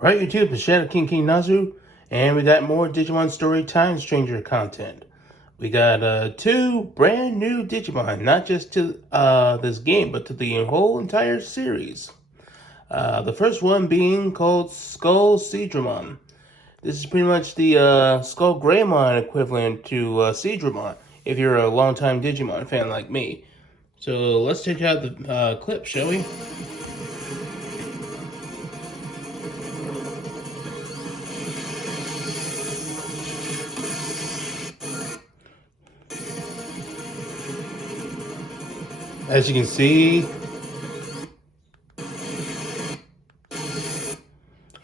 Right, YouTube, it's Shadow King Nazu, and we got more Digimon Story Time Stranger content. We got two brand new Digimon, not just to this game, but to the whole entire series. The first one being called Skull Seedramon. This is pretty much the Skull Greymon equivalent to Seedramon, if you're a longtime Digimon fan like me. So let's check out the clip, shall we? As you can see,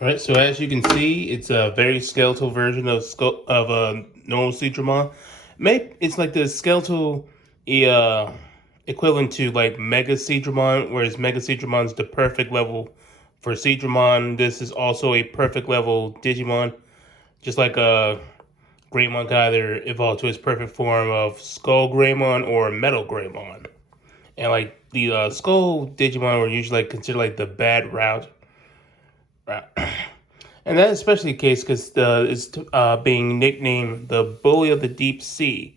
alright, so as you can see, it's a very skeletal version of a normal Seedramon. Maybe it's like the skeletal equivalent to like Mega Seedramon, whereas Mega Seedramon's the perfect level for Seedramon. This is also a perfect level Digimon, just like a Greymon can either evolve to its perfect form of Skull Greymon or Metal Greymon. And like the Skull Digimon were usually like considered like the bad route. And that's especially the case because it's being nicknamed the Bully of the Deep Sea.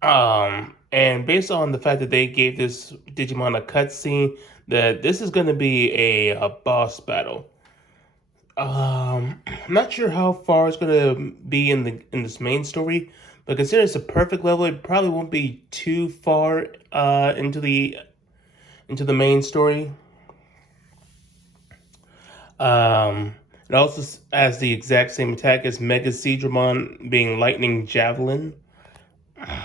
And based on the fact that they gave this Digimon a cutscene, that this is going to be a boss battle. I'm not sure how far it's going to be in this main story, but considering it's a perfect level, it probably won't be too far into the main story. It also has the exact same attack as Mega Seedramon, being Lightning Javelin. I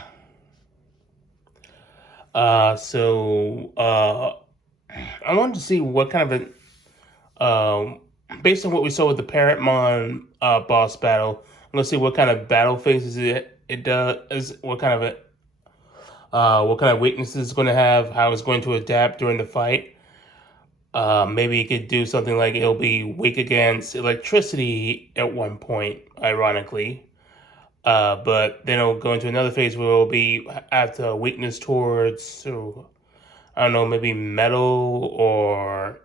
wanted to see what kind of based on what we saw with the Parrotmon boss battle. I'm gonna see what kind of battle phases it does, what kind of weaknesses it's going to have, how it's going to adapt during the fight. Maybe it could do something like it'll be weak against electricity at one point, ironically. But then it'll go into another phase where it'll be have the weakness towards, so, I don't know, maybe metal or.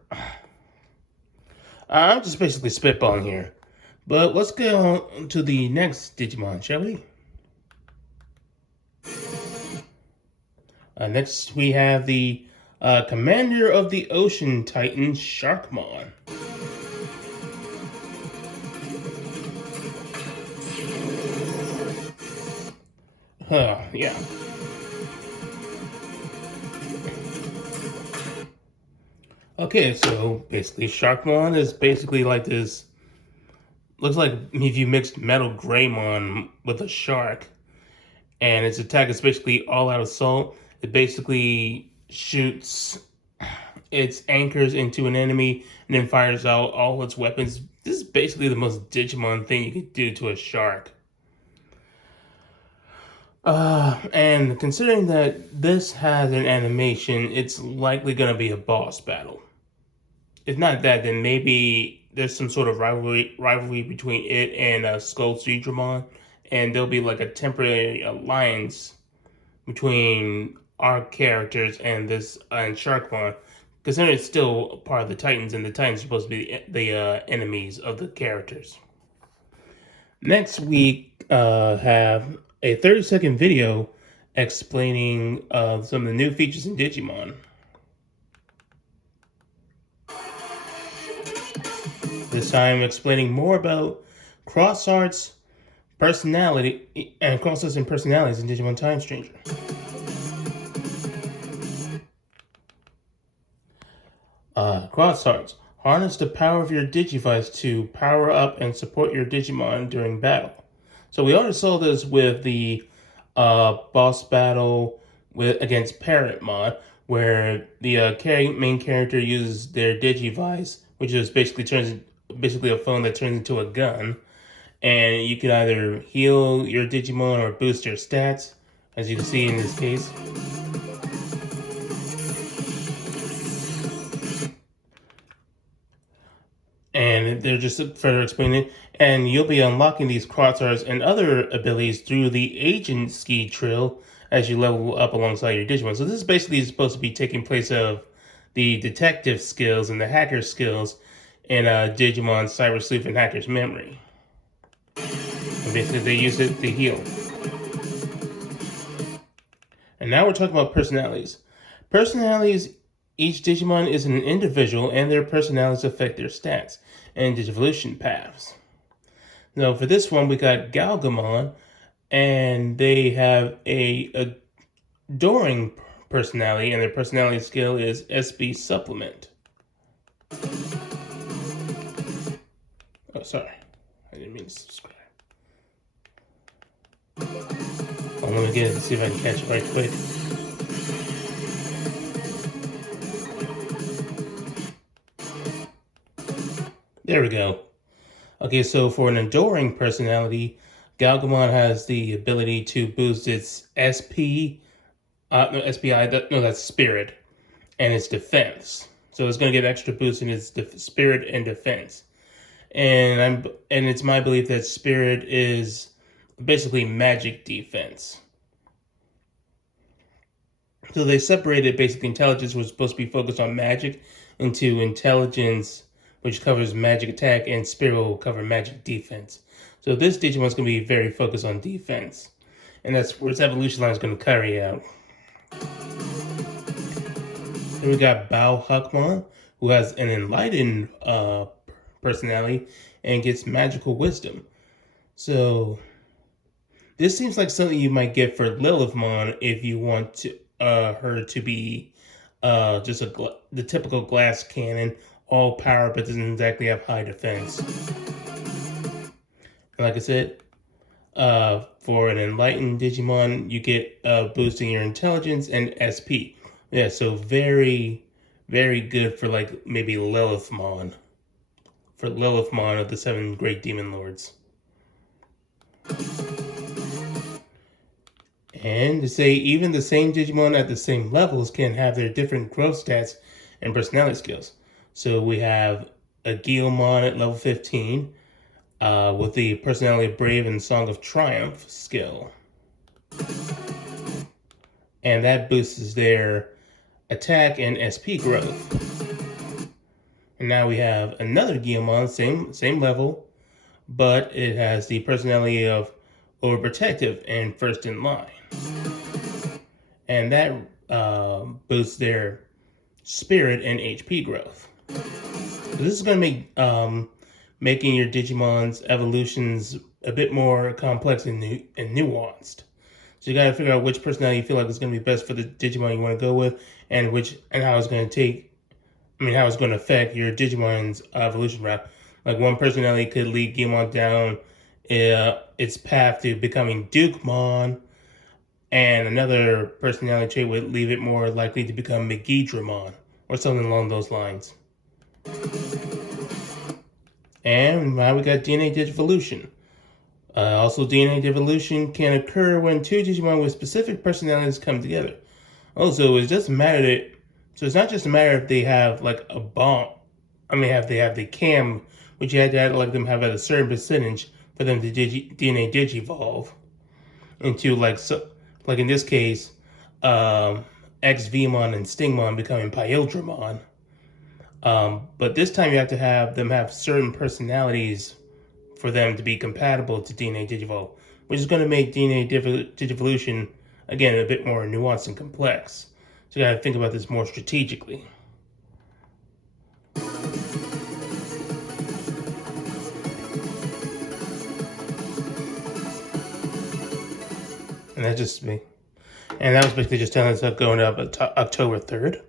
I'm just basically spitballing here. But let's go on to the next Digimon, shall we? Next, we have the Commander of the Ocean Titan, Sharkmon. Yeah. Okay, so basically, Sharkmon is basically like this. Looks like if you mixed Metal Greymon with a shark, and its attack is basically all out assault. It basically shoots its anchors into an enemy and then fires out all its weapons. This is basically the most Digimon thing you could do to a shark. And considering that this has an animation, it's likely going to be a boss battle. If not that, then maybe there's some sort of rivalry between it and Skull Seedramon, and there'll be like a temporary alliance between our characters and this and Sharkmon, considering it's still part of the Titans, and the Titans are supposed to be the enemies of the characters. Next, we have a 30-second video explaining some of the new features in Digimon. This time, explaining more about cross arts, personality, and cross arts and personalities in Digimon Time Stranger. Cross arts. Harness the power of your Digivice to power up and support your Digimon during battle. So we already saw this with the boss battle against Parrotmon, where the main character uses their Digivice, which is basically a phone that turns into a gun, and you can either heal your Digimon or boost your stats, as you can see in this case. And they're just further explaining it. And you'll be unlocking these crossarts and other abilities through the Agent Ski Trail as you level up alongside your Digimon. So this is basically supposed to be taking place of the detective skills and the hacker skills in Digimon Cyber Sleuth and Hacker's memory. And basically, they use it to heal. And now we're talking about personalities. Personalities, each Digimon is an individual, and their personalities affect their stats and Digivolution paths. Now, for this one, we got Galgamon, and they have a adoring personality, and their personality skill is SB Supplement. Oh, sorry. I didn't mean to subscribe. Let me get it and see if I can catch it right quick. There we go. Okay, so for an adoring personality, Galgamon has the ability to boost its SP, SPI, no, that's Spirit, and its defense. So it's going to get extra boost in its Spirit and defense. And it's my belief that Spirit is basically magic defense. So they separated basic intelligence, which was supposed to be focused on magic, into intelligence, which covers magic attack, and spirit will cover magic defense. So this Digimon is going to be very focused on defense. And that's where its evolution line is going to carry out. Then we got Bao Hakmon, who has an enlightened personality and gets magical wisdom. So this seems like something you might get for Lilithmon if you want to her to be just the typical glass cannon, all power, but doesn't exactly have high defense. And like I said, for an enlightened Digimon, you get boosting your intelligence and SP. Yeah, so very, very good for like maybe Lilithmon. For Lilithmon of the 7 Great Demon Lords. And to say even the same Digimon at the same levels can have their different growth stats and personality skills. So we have a Guilmon at level 15 with the personality of Brave and Song of Triumph skill. And that boosts their attack and SP growth. And now we have another Guilmon, same level, but it has the personality of Overprotective and First in Line. And that boosts their spirit and HP growth. So this is going to make making your Digimon's evolutions a bit more complex and nuanced. So you got to figure out which personality you feel like is going to be best for the Digimon you want to go with, and how it's going to affect your Digimon's evolution route. Like one personality could lead Guilmon down its path to becoming Dukemon, and another personality trait would leave it more likely to become Megidramon, or something along those lines. And now we got DNA Digivolution. Also, DNA Digivolution can occur when 2 Digimon with specific personalities come together. Also, it's just a matter so it's not just a matter if they have like a bond. They have the cam, which you had to let them have at a certain percentage for them to DNA Digivolve into like in this case, XVmon and Stingmon becoming Pyodramon. But this time you have to have them have certain personalities for them to be compatible to DNA Digivolve, which is going to make DNA Digivolution, again, a bit more nuanced and complex. So you got to think about this more strategically. And that's just me. And that was basically just telling us up going up October 3rd.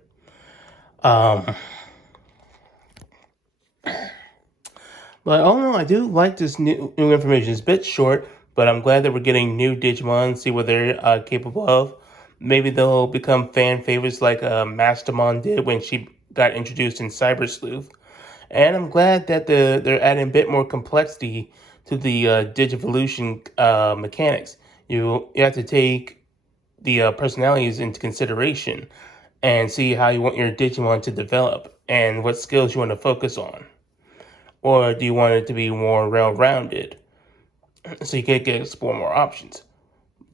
But all in all, I do like this new information. It's a bit short, but I'm glad that we're getting new Digimon, see what they're capable of. Maybe they'll become fan favorites like Mastermon did when she got introduced in Cyber Sleuth. And I'm glad that they're adding a bit more complexity to the Digivolution mechanics. You have to take the personalities into consideration and see how you want your Digimon to develop and what skills you want to focus on. Or do you want it to be more well-rounded so you can explore more options?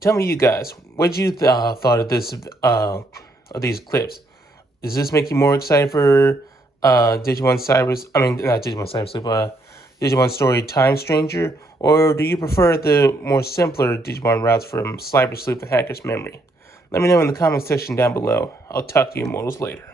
Tell me, you guys, what you thought of this of these clips? Does this make you more excited for Digimon Cybers, I mean, not Digimon Cyber Sleuth, Digimon Story Time Stranger, or do you prefer the more simpler Digimon routes from Cyber Sleuth and Hacker's Memory? Let me know in the comment section down below. I'll talk to you mortals later.